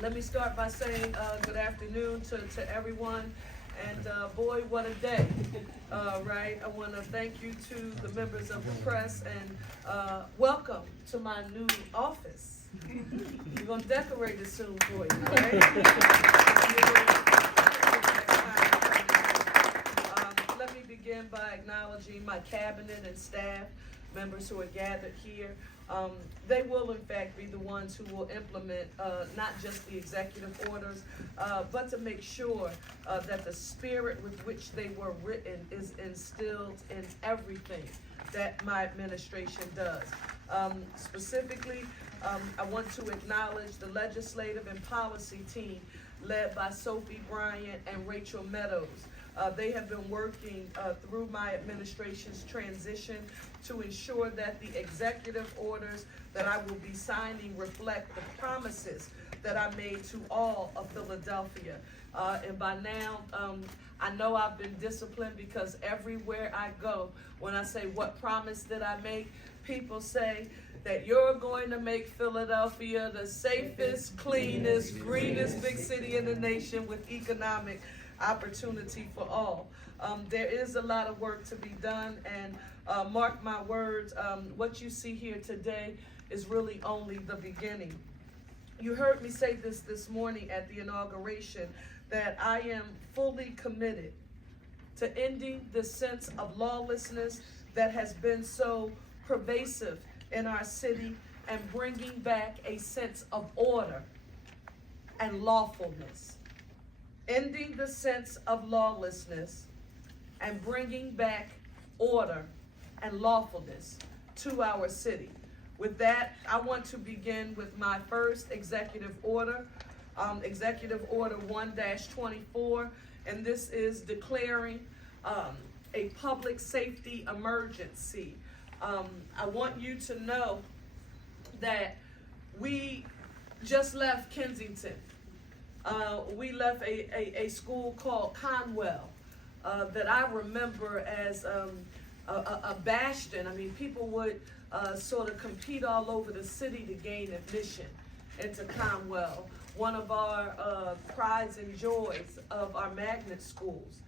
Let me start by saying good afternoon to everyone. And boy, what a day, right? I want to thank you to the members of the press and welcome to my new office. We're going to decorate it soon for you, right? Let me begin by acknowledging my cabinet and staff members who are gathered here. They will, in fact, be the ones who will implement not just the executive orders, but to make sure that the spirit with which they were written is instilled in everything that my administration does. Specifically, I want to acknowledge the legislative and policy team led by Sophie Bryant and Rachel Meadows. They have been working through my administration's transition to ensure that the executive orders that I will be signing reflect the promises that I made to all of Philadelphia. And by now, I know I've been disciplined because everywhere I go, when I say what promise did I make, people say that you're going to make Philadelphia the safest, cleanest, greenest big city in the nation with economic opportunity for all. There is a lot of work to be done, and mark my words, what you see here today is really only the beginning. You heard me say this morning at the inauguration that I am fully committed to ending the sense of lawlessness that has been so pervasive in our city and bringing back a sense of order and lawfulness. Ending the sense of lawlessness and bringing back order and lawfulness to our city. With that, I want to begin with my first executive order, Executive Order 1-24, and this is declaring a public safety emergency. I want you to know that we just left Kensington. We left a school called Conwell that I remember as a bastion. I mean, people would sort of compete all over the city to gain admission into Conwell, one of our prides and joys of our magnet schools.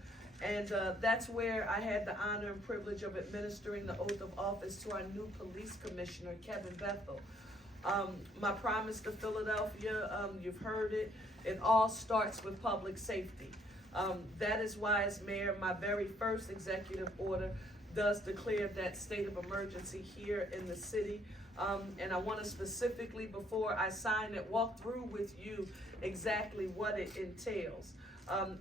And that's where I had the honor and privilege of administering the oath of office to our new police commissioner, Kevin Bethel. My promise to Philadelphia, you've heard it. It all starts with public safety. That is why, as mayor, my very first executive order does declare that state of emergency here in the city. And I want to specifically, before I sign it, walk through with you exactly what it entails.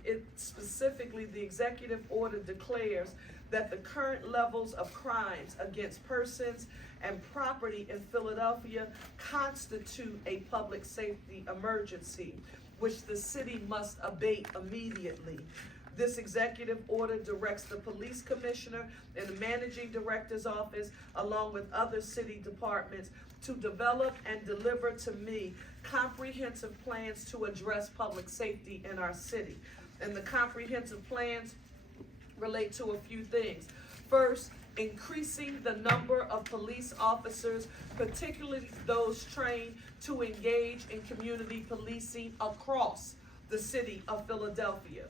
It specifically, the executive order declares that the current levels of crimes against persons and property in Philadelphia constitute a public safety emergency, which the city must abate immediately. This executive order directs the police commissioner and the managing director's office, along with other city departments, to develop and deliver to me comprehensive plans to address public safety in our city. And the comprehensive plans relate to a few things. First, increasing the number of police officers, particularly those trained to engage in community policing across the city of Philadelphia.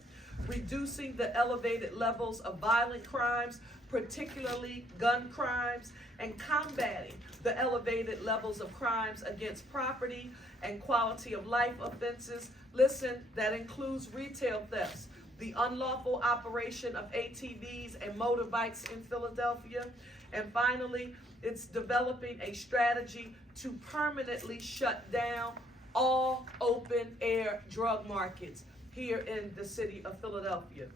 Reducing the elevated levels of violent crimes, particularly gun crimes, and combating the elevated levels of crimes against property and quality of life offenses. Listen, that includes retail thefts, the unlawful operation of ATVs and motorbikes in Philadelphia. And finally, it's developing a strategy to permanently shut down all open-air drug markets here in the city of Philadelphia.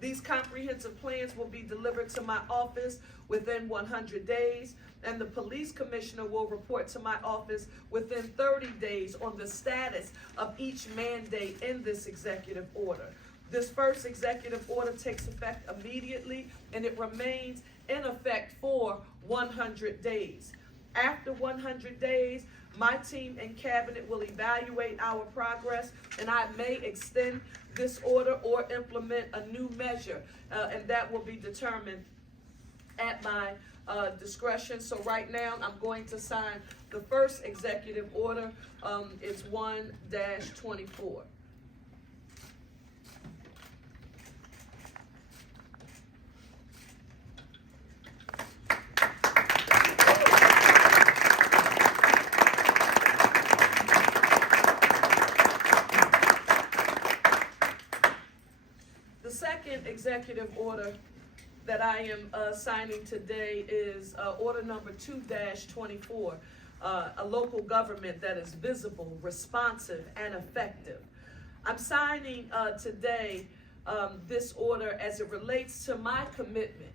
These comprehensive plans will be delivered to my office within 100 days, and the police commissioner will report to my office within 30 days on the status of each mandate in this executive order. This first executive order takes effect immediately, and it remains in effect for 100 days. After 100 days, my team and cabinet will evaluate our progress, and I may extend this order or implement a new measure, and that will be determined at my discretion. So right now, I'm going to sign the first executive order. It's 1-24. The second executive order that I am signing today is order number 2-24, a local government that is visible, responsive, and effective. I'm signing today this order as it relates to my commitment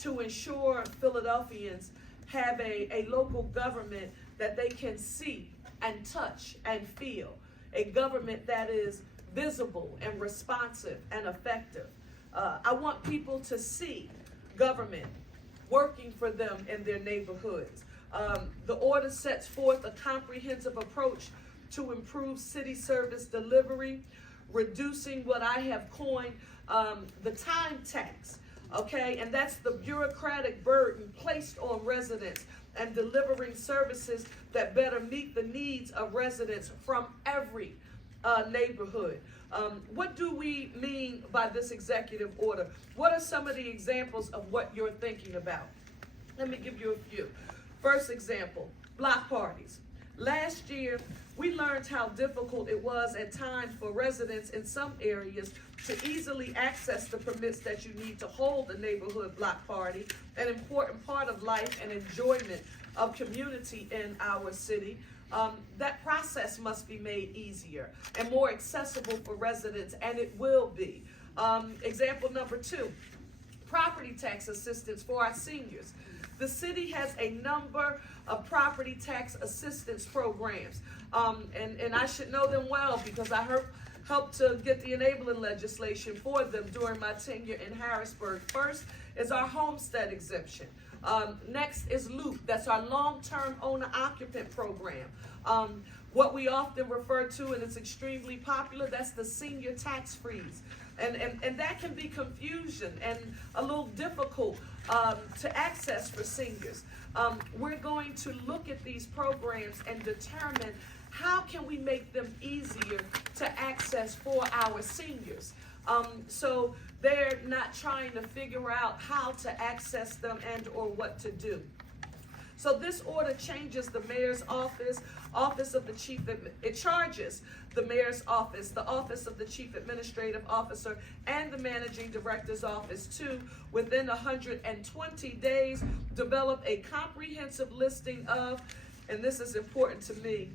to ensure Philadelphians have a local government that they can see and touch and feel, a government that is visible and responsive and effective. I want people to see government working for them in their neighborhoods. The order sets forth a comprehensive approach to improve city service delivery, reducing what I have coined the time tax, okay? And that's the bureaucratic burden placed on residents and delivering services that better meet the needs of residents from every neighborhood. What do we mean by this executive order? What are some of the examples of what you're thinking about? Let me give you a few. First example, block parties. Last year, we learned how difficult it was at times for residents in some areas to easily access the permits that you need to hold a neighborhood block party, an important part of life and enjoyment of community in our city. That process must be made easier and more accessible for residents, and it will be. Example number 2, property tax assistance for our seniors. The city has a number of property tax assistance programs, and I should know them well because I helped to get the enabling legislation for them during my tenure in Harrisburg. First is our homestead exemption. Next is LOOP, that's our long-term owner-occupant program. What we often refer to, and it's extremely popular, that's the senior tax freeze. And that can be confusion and a little difficult to access for seniors. We're going to look at these programs and determine how can we make them easier to access for our seniors. So they're not trying to figure out how to access them and or what to do. So this order changes the mayor's office of the chief, it charges the mayor's office, the office of the chief administrative officer, and the managing director's office to, within 120 days, develop a comprehensive listing of, and this is important to me,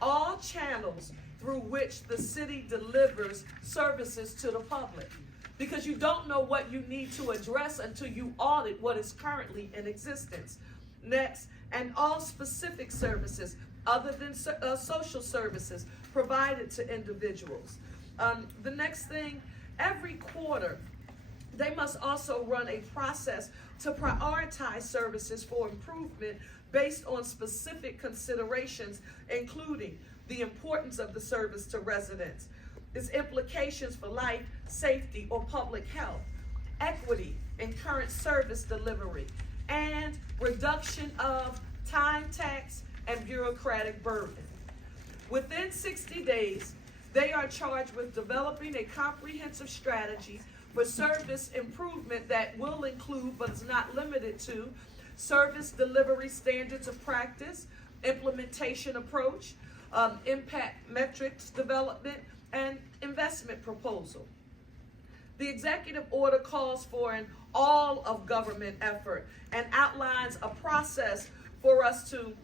all channels through which the city delivers services to the public. Because you don't know what you need to address until you audit what is currently in existence. Next, and all specific services other than social services provided to individuals. The next thing, every quarter, they must also run a process to prioritize services for improvement based on specific considerations, including the importance of the service to residents, its implications for life, safety, or public health, equity in current service delivery, and reduction of time tax and bureaucratic burden. Within 60 days, they are charged with developing a comprehensive strategy for service improvement that will include, but is not limited to, service delivery standards of practice, implementation approach, impact metrics development, and investment proposal. The executive order calls for an all of government effort and outlines a process for us to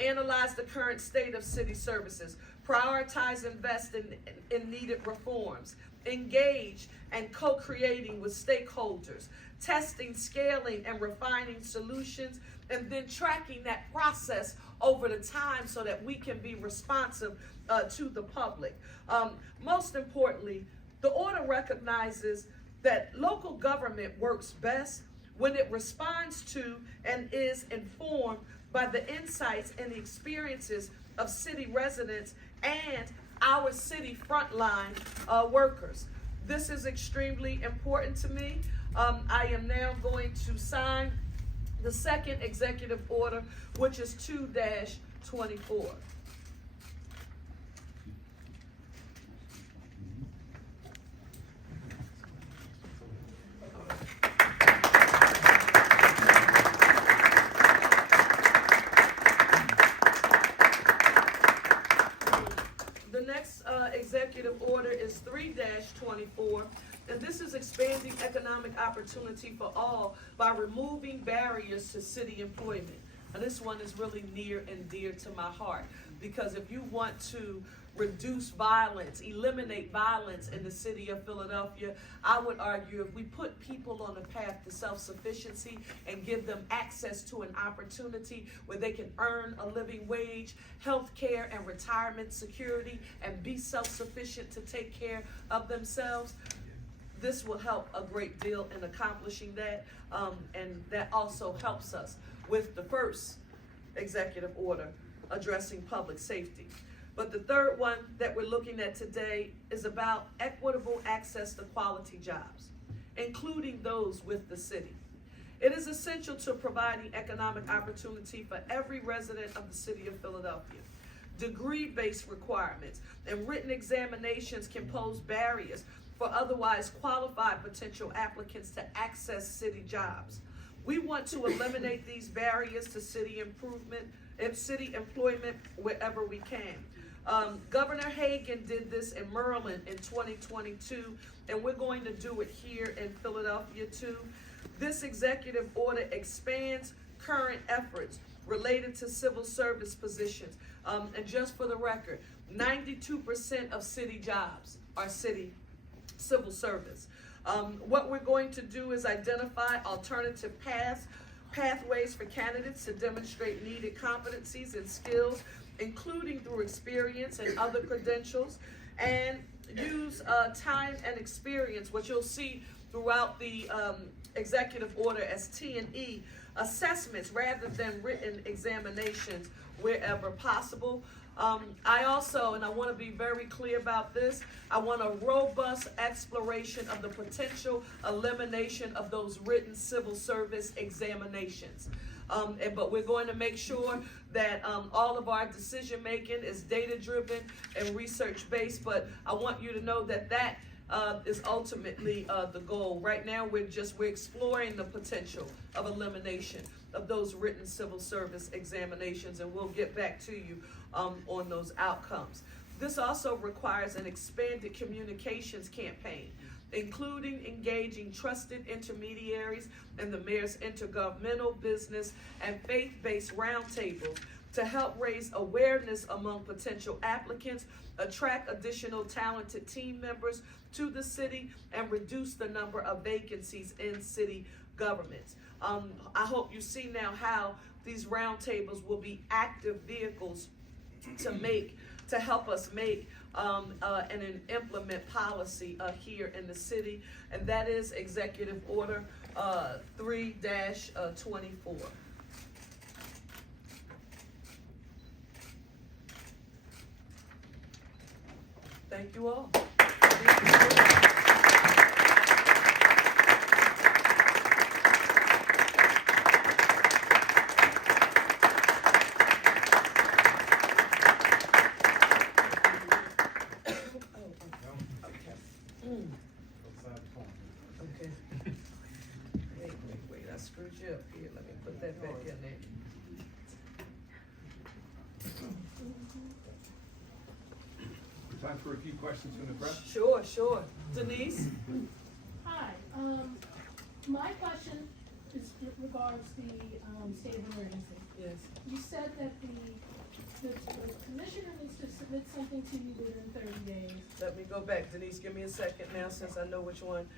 analyze the current state of city services, prioritize, invest in needed reforms, engage and co-creating with stakeholders, testing, scaling, and refining solutions, and then tracking that process over the time so that we can be responsive to the public. Most importantly, the order recognizes that local government works best when it responds to and is informed by the insights and the experiences of city residents and our city frontline workers. This is extremely important to me. I am now going to sign the second executive order, which is 2-24. The next executive order is 3-24, and this is expanding economic opportunity for all by removing barriers to city employment. And this one is really near and dear to my heart, because if you want to reduce violence, eliminate violence in the city of Philadelphia, I would argue if we put people on the path to self-sufficiency and give them access to an opportunity where they can earn a living wage, health care and retirement security, and be self-sufficient to take care of themselves, this will help a great deal in accomplishing that, and that also helps us with the first executive order addressing public safety. But the third one that we're looking at today is about equitable access to quality jobs, including those with the city. It is essential to providing economic opportunity for every resident of the city of Philadelphia. Degree-based requirements and written examinations can pose barriers for otherwise qualified potential applicants to access city jobs. We want to eliminate these barriers to city improvement and city employment wherever we can. Governor Hagan did this in Maryland in 2022, and we're going to do it here in Philadelphia too. This executive order expands current efforts related to civil service positions. And just for the record, 92% of city jobs are civil service. What we're going to do is identify alternative pathways for candidates to demonstrate needed competencies and skills, including through experience and other credentials, and use time and experience, what you'll see throughout the executive order as T&E assessments rather than written examinations wherever possible. I also, and I want to be very clear about this, I want a robust exploration of the potential elimination of those written civil service examinations. But we're going to make sure that all of our decision making is data driven and research based, but I want you to know that that is ultimately the goal. Right now we're exploring the potential of elimination of those written civil service examinations, and we'll get back to you on those outcomes. This also requires an expanded communications campaign, including engaging trusted intermediaries and the mayor's intergovernmental, business, and faith-based roundtables to help raise awareness among potential applicants, attract additional talented team members to the city, and reduce the number of vacancies in city governments. I hope you see now how these roundtables will be active vehicles to help us make and implement policy here in the city, and that is Executive Order 3-24. Thank you all. Okay. Wait, I screwed you up here. Let me put that back in there. Time for a few questions from the press. Sure. Denise? Hi, my question is regards the state of emergency. Yes. You said that the commissioner needs to submit something to you within 30 days. Let me go back. Denise, give me a second now, since I know which one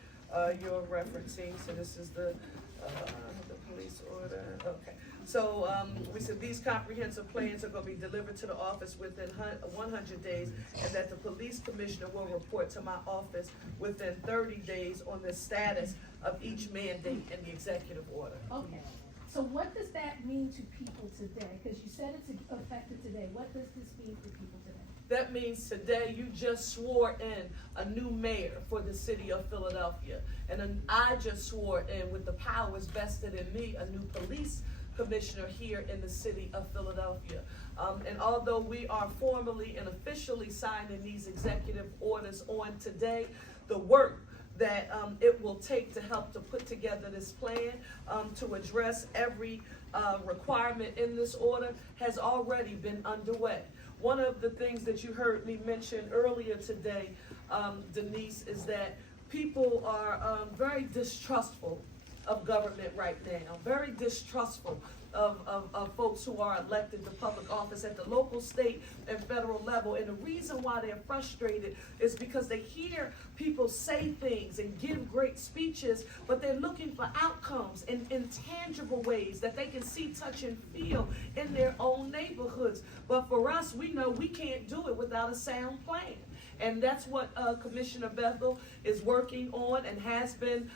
you're referencing. So this is the police order. Okay. So we said these comprehensive plans are going to be delivered to the office within 100 days, and that the police commissioner will report to my office within 30 days on the status of each mandate in the executive order. Okay. So what does that mean to people today? Because you said it's effective today. What does this mean for people today? That means today you just swore in a new mayor for the city of Philadelphia. And then I just swore in, with the powers vested in me, a new police commissioner here in the city of Philadelphia. And although we are formally and officially signing these executive orders on today, the work that it will take to help to put together this plan to address every requirement in this order has already been underway. One of the things that you heard me mention earlier today, Denise, is that people are very distrustful of government right now, very distrustful of folks who are elected to public office at the local, state, and federal level. And the reason why they're frustrated is because they hear people say things and give great speeches, but they're looking for outcomes in tangible ways that they can see, touch, and feel in their own neighborhoods. But for us, we know we can't do it without a sound plan. And that's what Commissioner Bethel is working on and has been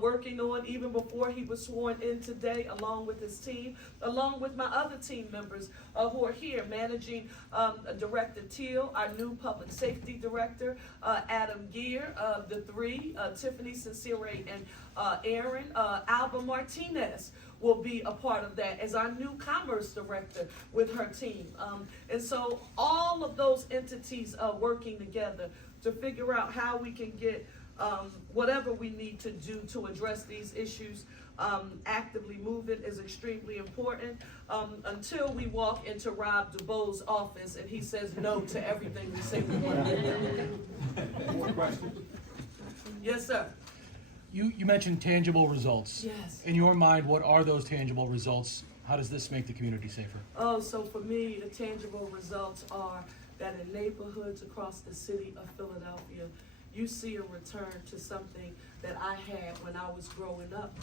working on even before he was sworn in today, along with his team, along with my other team members who are here, managing Director Teal, our new public safety director, Adam Gear, the three, Tiffany Sincere and Aaron, Alba Martinez will be a part of that as our new commerce director with her team. And so all of those entities are working together to figure out how we can get whatever we need to do to address these issues. Actively moving is extremely important until we walk into Rob DuBois' office and he says no to everything we say we want to do. More questions? Yes, sir. You mentioned tangible results. Yes. In your mind, what are those tangible results? How does this make the community safer? Oh, so for me, the tangible results are that in neighborhoods across the city of Philadelphia, you see a return to something that I had when I was growing up.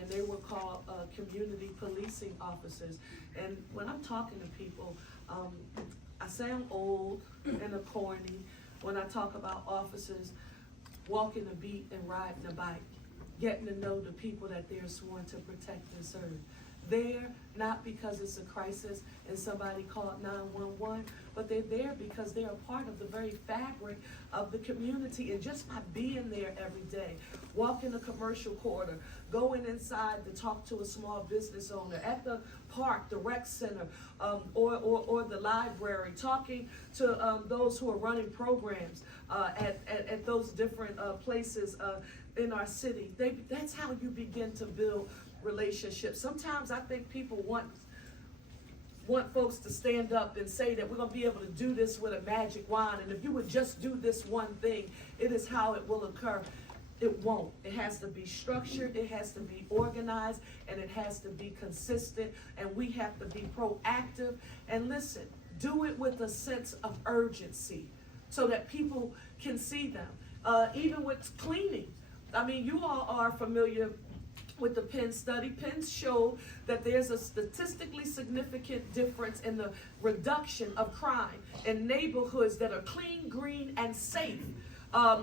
And they were called community policing officers. And when I'm talking to people, I sound old and corny when I talk about officers walking the beat and riding a bike, getting to know the people that they're sworn to protect and serve. They're not because it's a crisis and somebody called 911, but they're there because they are part of the very fabric of the community. And just by being there every day, walking the commercial corridor, going inside to talk to a small business owner, at the park, the rec center, or the library, talking to those who are running programs at those different places in our city. That's how you begin to build relationships. Sometimes I think people want folks to stand up and say that we're going to be able to do this with a magic wand, and if you would just do this one thing, it is how it will occur. It won't. It has to be structured, it has to be organized, and it has to be consistent, and we have to be proactive. And listen, do it with a sense of urgency so that people can see them. Even with cleaning. I mean, you all are familiar with the Penn study. Penn showed that there's a statistically significant difference in the reduction of crime in neighborhoods that are clean, green, and safe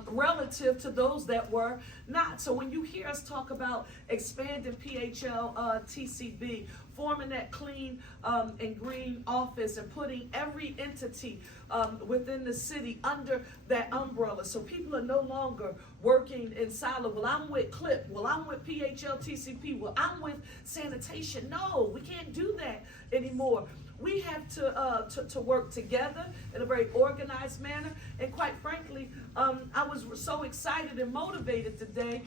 relative to those that were not. So when you hear us talk about expanding PHL TCB, forming that clean and green office and putting every entity within the city under that umbrella, so people are no longer working in silo. Well, I'm with CLIP. Well, I'm with PHL TCP. Well, I'm with sanitation. No, we can't do that anymore. We have to work together in a very organized manner. And quite frankly, I was so excited and motivated today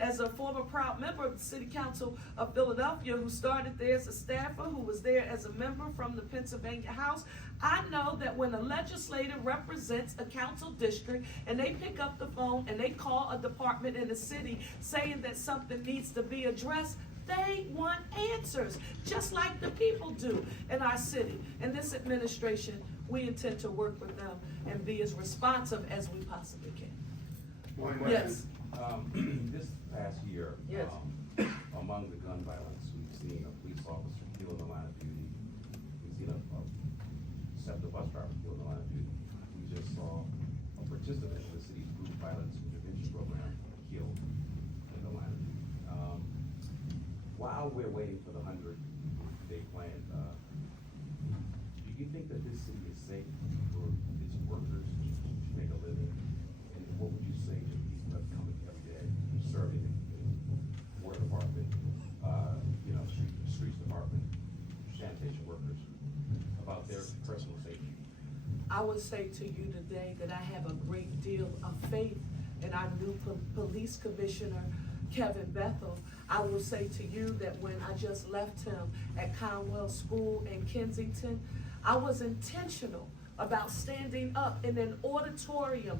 as a former proud member of the City Council of Philadelphia, who started there as a staffer, who was there as a member from the Pennsylvania House. I know that when a legislator represents a council district and they pick up the phone and they call a department in the city saying that something needs to be addressed, they want answers, just like the people do in our city. And this administration, we intend to work with them and be as responsive as we possibly can. More Yes. questions? This past year, Yes. among the gun violence, we've seen a police officer killed in the line of duty. We've seen a SEPTA bus driver killed in the line of duty. We just saw a participant in the city's group violence intervention program killed in the line of duty. While we're waiting for the 100-day plan, do you think that this city is safe for the I would say to you today that I have a great deal of faith in our new police commissioner, Kevin Bethel. I will say to you that when I just left him at Conwell School in Kensington, I was intentional about standing up in an auditorium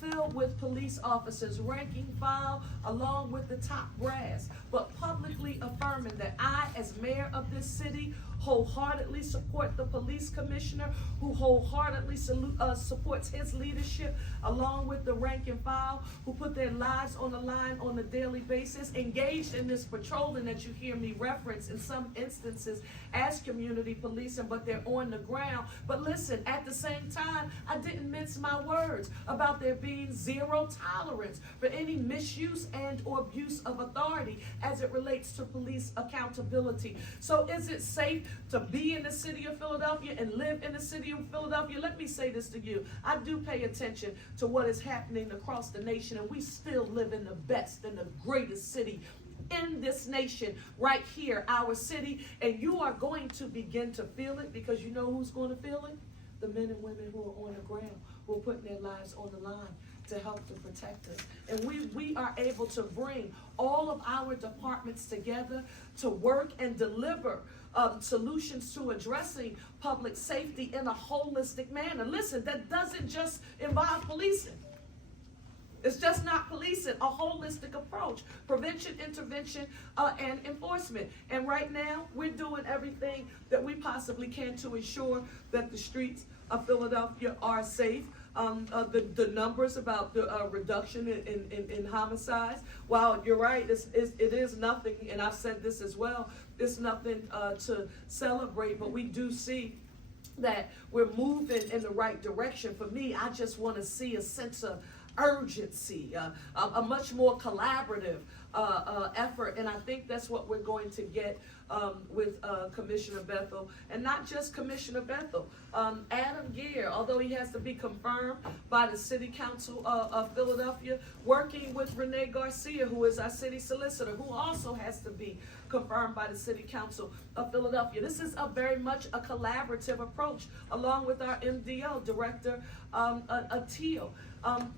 filled with police officers, ranking file, along with the top brass, but publicly affirming that I, as mayor of this city, wholeheartedly support the police commissioner, who wholeheartedly supports his leadership, along with the rank and file, who put their lives on the line on a daily basis, engaged in this patrolling that you hear me reference in some instances as community policing, but they're on the ground. But listen, at the same time, I didn't mince my words about there being zero tolerance for any misuse and or abuse of authority as it relates to police accountability. So is it safe to be in the city of Philadelphia and live in the city of Philadelphia? Let me say this to you. I do pay attention to what is happening across the nation, and we still live in the best and the greatest city in this nation, right here, our city. And you are going to begin to feel it, because you know who's going to feel it? The men and women who are on the ground, who are putting their lives on the line to help to protect us. And we are able to bring all of our departments together to work and deliver solutions to addressing public safety in a holistic manner. Listen, that doesn't just involve policing. It's just not policing, a holistic approach, prevention, intervention, and enforcement. And right now, we're doing everything that we possibly can to ensure that the streets of Philadelphia are safe. The numbers about the reduction in homicides, while you're right, it is nothing, and I've said this as well, it's nothing to celebrate, but we do see that we're moving in the right direction. For me, I just want to see a sense of urgency, a much more collaborative effort, and I think that's what we're going to get with Commissioner Bethel, and not just Commissioner Bethel. Adam Gear, although he has to be confirmed by the City Council of Philadelphia, working with Renee Garcia, who is our city solicitor, who also has to be confirmed by the City Council of Philadelphia. This is a very much a collaborative approach, along with our MDO director, Teal.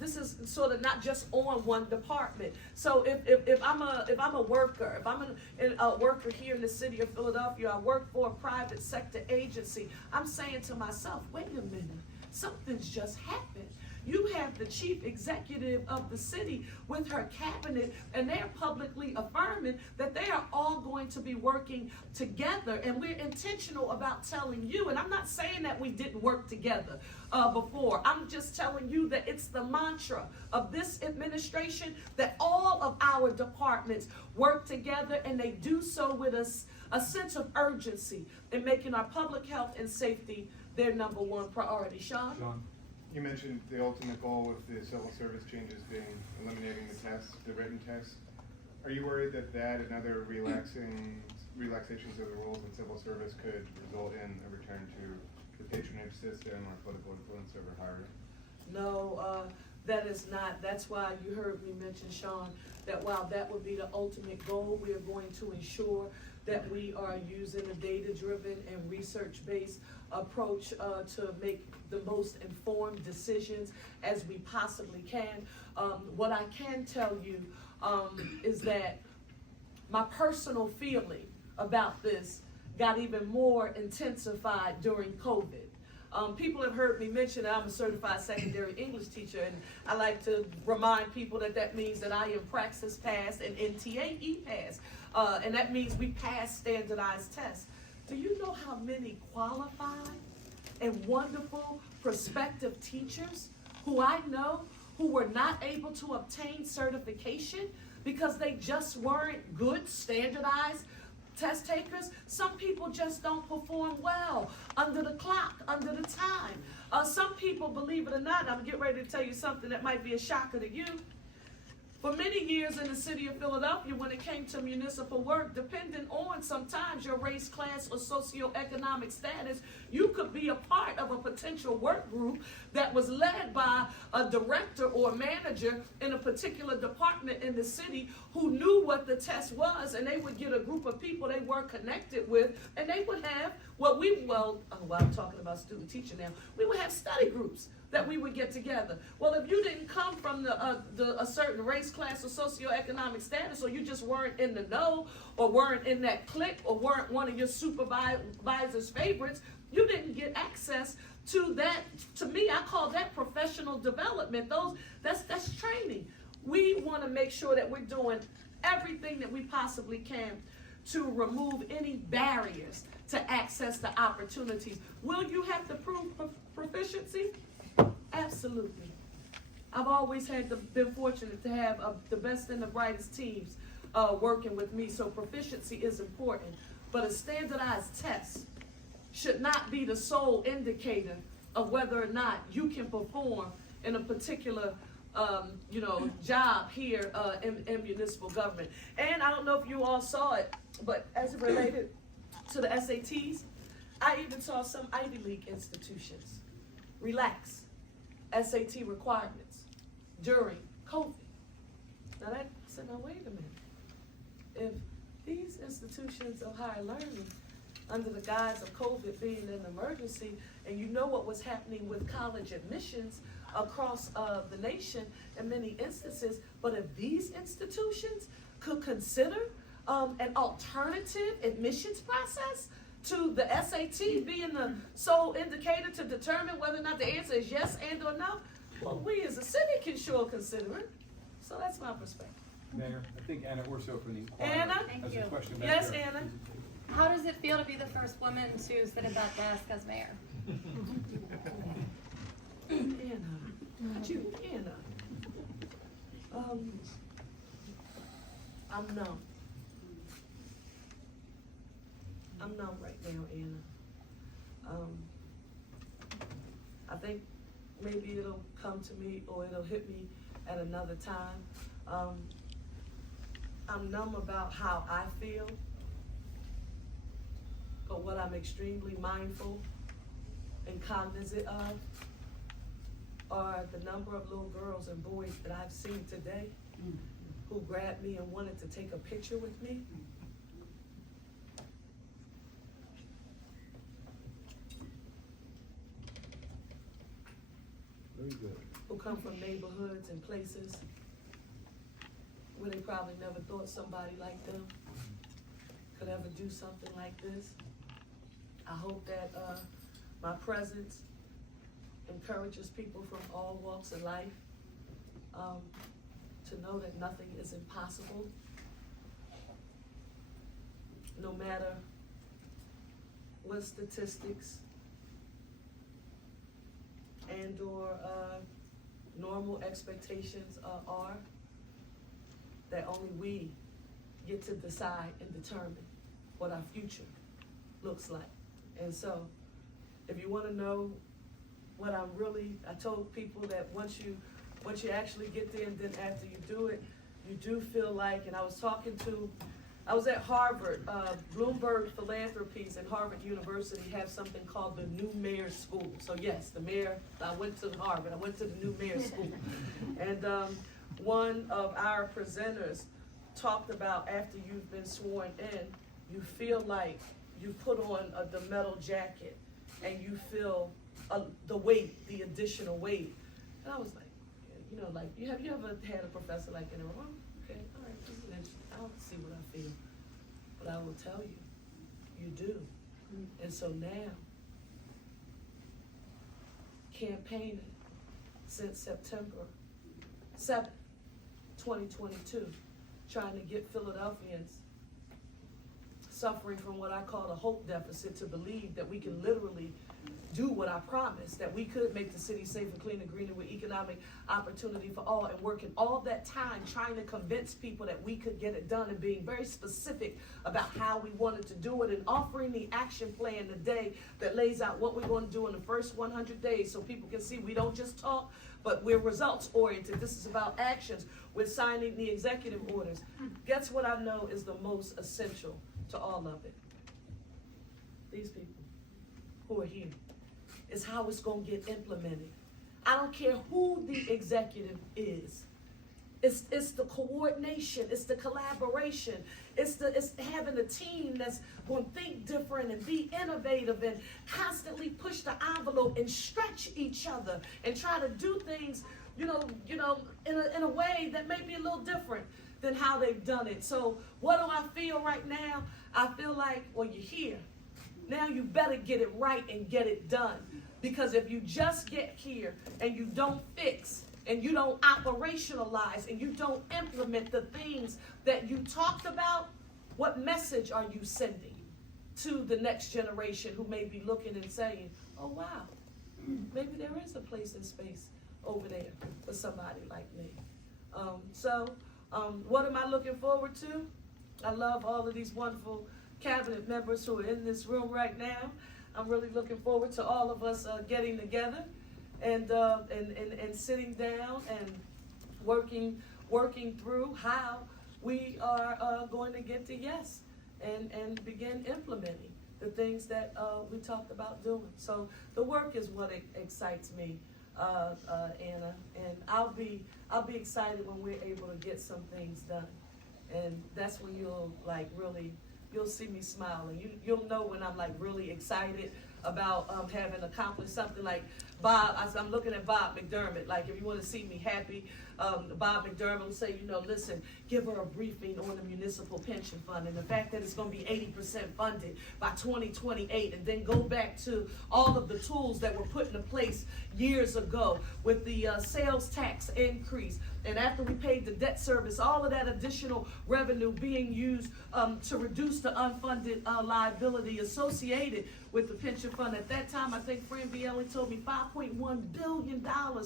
This is sort of not just on one department. So if I'm a worker, if I'm a worker here in the city of Philadelphia, I work for a private sector agency, I'm saying to myself, wait a minute, something's just happened. You have the chief executive of the city with her cabinet, and they're publicly affirming that they are all going to be working together, and we're intentional about telling you, and I'm not saying that we didn't work together before. I'm just telling you that it's the mantra of this administration that all of our departments work together, and they do so with a sense of urgency in making our public health and safety their number one priority. Sean? You mentioned the ultimate goal with the civil service changes being eliminating the written test. Are you worried that and other relaxations of the rules in civil service could result in a return to the patronage system or political influence over hiring? No, that is not. That's why you heard me mention, Sean, that while that would be the ultimate goal, we are going to ensure that we are using a data-driven and research-based approach to make the most informed decisions as we possibly can. What I can tell you is that my personal feeling about this got even more intensified during COVID. People have heard me mention that I'm a certified secondary English teacher, and I like to remind people that means that I am Praxis Pass and NTA E-Pass, and that means we pass standardized tests. Do you know how many qualified and wonderful prospective teachers who I know who were not able to obtain certification because they just weren't good standardized test takers? Some people just don't perform well under the clock, under the time. Some people, believe it or not, I'm getting ready to tell you something that might be a shocker to you. For many years in the city of Philadelphia, when it came to municipal work, depending on sometimes your race, class, or socioeconomic status, you could be a part of a potential work group that was led by a director or manager in a particular department in the city who knew what the test was, and they would get a group of people they were connected with, and they would have I'm talking about student teacher now, we would have study groups that we would get together. Well, if you didn't come from a certain race, class, or socioeconomic status, or you just weren't in the know, or weren't in that clique, or weren't one of your supervisor's favorites, you didn't get access to that. To me, I call that professional development. That's training. We want to make sure that we're doing everything that we possibly can to remove any barriers to access to opportunities. Will you have to prove proficiency? Absolutely. I've always been fortunate to have the best and the brightest teams working with me, so proficiency is important. But a standardized test should not be the sole indicator of whether or not you can perform in a particular job here in municipal government. And I don't know if you all saw it, but as it related to the SATs, I even saw some Ivy League institutions relax SAT requirements during COVID. Now I said, now wait a minute. If these institutions of higher learning, under the guise of COVID being an emergency, and you know what was happening with college admissions across the nation in many instances, but if these institutions could consider an alternative admissions process to the SAT being the sole indicator to determine whether or not the answer is yes and or no, well, we as a city can sure consider it. So that's my perspective. Mayor, I think Anna Urso from the Anna? has a question back Yes, there. Anna? How does it feel to be the first woman to sit at that desk as mayor? Anna, not you, Anna. I'm numb. I'm numb right now, Anna. I think maybe it'll come to me or it'll hit me at another time. I'm numb about how I feel, but what I'm extremely mindful and cognizant of are the number of little girls and boys that I've seen today who grabbed me and wanted to take a picture with me. Very good. Who come from neighborhoods and places where they probably never thought somebody like them could ever do something like this. I hope that my presence encourages people from all walks of life to know that nothing is impossible. No matter what statistics and or normal expectations are, that only we get to decide and determine what our future looks like. And so, if you want to know what I told people that once you actually get there and then after you do it, you do feel like, and I was at Harvard, Bloomberg Philanthropies and Harvard University have something called the New Mayor's School. So yes, the mayor, I went to Harvard, I went to the New Mayor's School. And one of our presenters talked about after you've been sworn in, you feel like you put on the metal jacket and you feel the weight, the additional weight. And I was like, have you ever had a professor like in a room? Okay, all right, this is interesting. I'll see what I feel. But I will tell you, you do. And so now, campaigning since September 7th, 2022, trying to get Philadelphians suffering from what I call a hope deficit to believe that we can literally do what I promised, that we could make the city safer, cleaner, greener with economic opportunity for all, and working all that time trying to convince people that we could get it done, and being very specific about how we wanted to do it, and offering the action plan today that lays out what we're going to do in the first 100 days so people can see we don't just talk, but we're results oriented. This is about actions. We're signing the executive orders. Guess what I know is the most essential to all of it? These people who are here. Is how it's going to get implemented. I don't care who the executive is. It's the coordination, it's the collaboration, it's having a team that's going to think different and be innovative and constantly push the envelope and stretch each other and try to do things, in a way that may be a little different than how they've done it. So what do I feel right now? I feel like, well, you're here. Now you better get it right and get it done. Because if you just get here and you don't fix and you don't operationalize and you don't implement the things that you talked about, what message are you sending to the next generation who may be looking and saying, oh wow, maybe there is a place and space over there for somebody like me. What am I looking forward to? I love all of these wonderful cabinet members who are in this room right now. I'm really looking forward to all of us getting together and sitting down and working through how we are going to get to yes and begin implementing the things that we talked about doing. So the work is what excites me, Anna, and I'll be excited when we're able to get some things done, and that's when you'll see me smiling. You'll know when I'm like really excited about having accomplished something. Like Bob, I'm looking at Bob McDermott. Like if you want to see me happy, Bob McDermott will say, listen, give her a briefing on the municipal pension fund and the fact that it's going to be 80% funded by 2028, and then go back to all of the tools that were put into place years ago with the sales tax increase. And after we paid the debt service, all of that additional revenue being used to reduce the unfunded liability associated with the pension fund. At that time, I think Fran Bielli told me $5.1 billion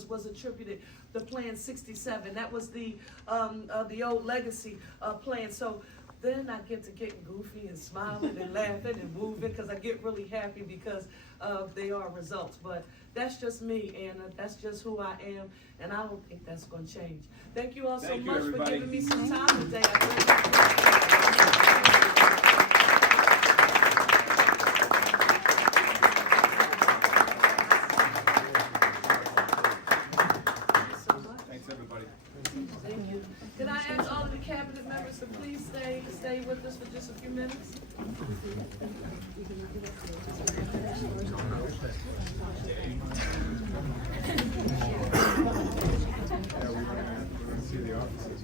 was attributed to Plan 67. That was the old legacy plan. So then I get to getting goofy and smiling and laughing and moving because I get really happy because they are results. But that's just me, Anna. That's just who I am, and I don't think that's going to change. Thank you all so Thank you, much for everybody. giving me some time today. I really appreciate it. Thanks, everybody. Thank you. Can I ask all of the cabinet members to please stay with us for just a few minutes? See the offices.